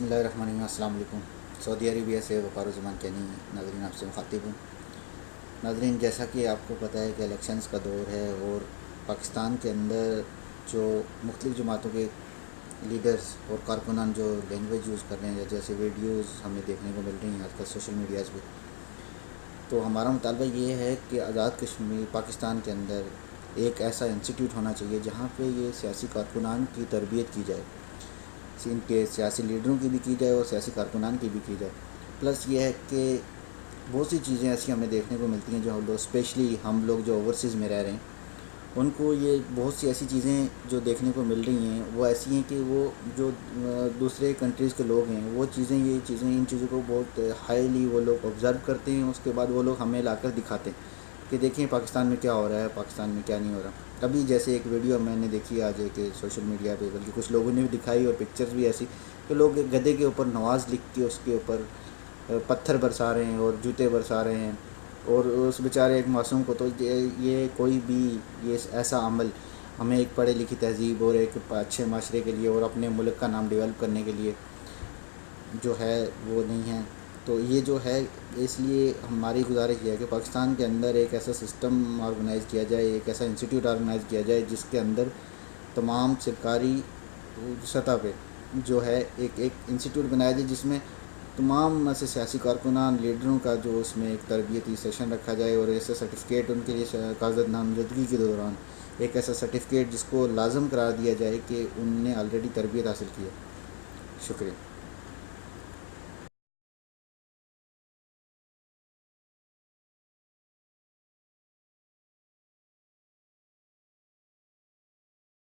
बिस्मिल्लाहिर्रहमानिर्रहीम। अस्सलाम वालेकुम। सऊदी अरबिया से वक़ार ज़मान कैनी नाज़रीन आपसे मुखातिब हूँ। नाज़रीन, जैसा कि आपको पता है कि इलेक्शंस का दौर है और पाकिस्तान के अंदर जो मुख्तलिफ़ जमातों के लीडर्स और कारकुनान जो लैंग्वेज यूज़ कर रहे हैं, जैसे वीडियोज़ हमें देखने को मिल रही हैं आजकल सोशल मीडियाज़ पे, तो हमारा मुतालबा ये है कि आज़ाद कश्मीर पाकिस्तान के अंदर एक ऐसा इंस्टीट्यूट होना चाहिए जहाँ पे ये सियासी कारकुनान की तरबियत की जाए, इनके सियासी लीडरों की भी की जाए और सियासी कारकुनान की भी की जाए। प्लस ये है कि बहुत सी चीज़ें ऐसी हमें देखने को मिलती हैं जो हम लोग, स्पेशली हम लोग जो ओवरसीज़ में रह रहे हैं, उनको ये बहुत सी ऐसी चीज़ें जो देखने को मिल रही हैं वो ऐसी हैं कि वो जो दूसरे कंट्रीज़ के लोग हैं वो इन चीज़ों को बहुत हाईली वो लोग ऑब्ज़र्व करते हैं। उसके बाद वो लोग हमें लाकर दिखाते हैं कि देखिए पाकिस्तान में क्या हो रहा है, पाकिस्तान में क्या नहीं हो रहा। अभी जैसे एक वीडियो मैंने देखी आज एक सोशल मीडिया पे, बल्कि कुछ लोगों ने भी दिखाई और पिक्चर्स भी ऐसी कि लोग एक गधे के ऊपर नवाज़ लिख के उसके ऊपर पत्थर बरसा रहे हैं और जूते बरसा रहे हैं। और उस बेचारे एक मासूम को तो ये कोई भी ये ऐसा अमल हमें एक पढ़ी लिखी तहज़ीब और एक अच्छे माशरे के लिए और अपने मुल्क का नाम डेवलप करने के लिए जो है वो नहीं है। तो ये जो है, इसलिए हमारी गुजारिश ये है कि पाकिस्तान के अंदर एक ऐसा सिस्टम ऑर्गेनाइज़ किया जाए, एक ऐसा इंस्टीट्यूट ऑर्गेनाइज़ किया जाए जिसके अंदर तमाम सरकारी सतह पे जो है एक इंस्टीट्यूट बनाया जाए जिसमें तमाम ऐसे सियासी कारकुनान लीडरों का जो उसमें एक तरबियती सेशन रखा जाए और ऐसा सर्टिफिकेट उनके लिए कागज़ नामजदगी के दौरान एक ऐसा सर्टिफिकेट जिसको लाजम करार दिया जाए कि उनने ऑलरेडी तरबियत हासिल की है। शुक्रिया।